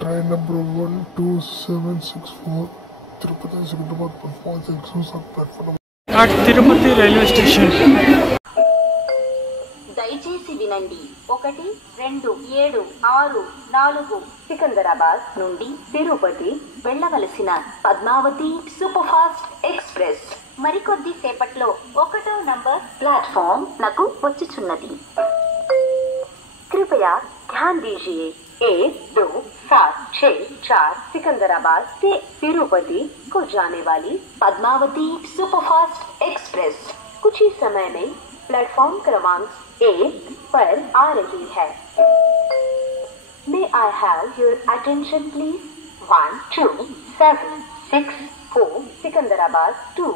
Train number 12764 Tirupati Secunderabad platform 6 platform Tirupati railway station. దయచేసి వినండి. 1, 2, 7, 6, 4 సికింద్రాబాద్ నుండి తిరుపతి వెళ్ళవలసిన పద్మావతి సూపర్ ఫాస్ట్ ఎక్స్ప్రెస్ మరికొద్ది సేపట్లో 1వ నంబర్ ప్లాట్ఫామ్ నకు వచ్చుచున్నది. कृपया ध्यान दीजिए. 1, 2, 7, 6, 4 सिकंदराबाद से तिरुपति को जाने वाली पद्मावती सुपरफास्ट एक्सप्रेस कुछ ही समय में प्लेटफॉर्म क्रमांक 1 पर आ रही है. May I have your attention please? 1, 2, 7, 6, 4 Secunderabad to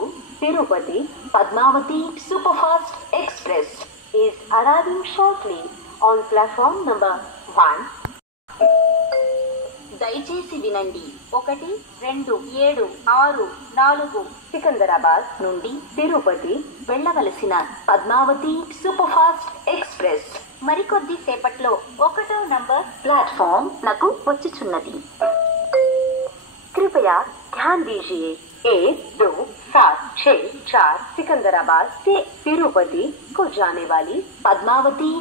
Tirupati Padmavati Superfast Express is arriving shortly on platform number 1. దయచేసి వినండి. 1, 2, 7, 6, 4 సికింద్రాబాద్ నుండి తిరుపతి వెళ్ళవలసిన పద్మావతి సూపర్ ఫాస్ట్ ఎక్స్ప్రెస్ మరికొద్ది సేపట్లో 1వ నంబర్ ప్లాట్ఫామ్ నకు వచ్చుచున్నది. कृपया ध्यान दीजिए. 1, 2, 7, 6, 4 सिकंदराबाद से तिरुपति को जाने वाली पद्मावती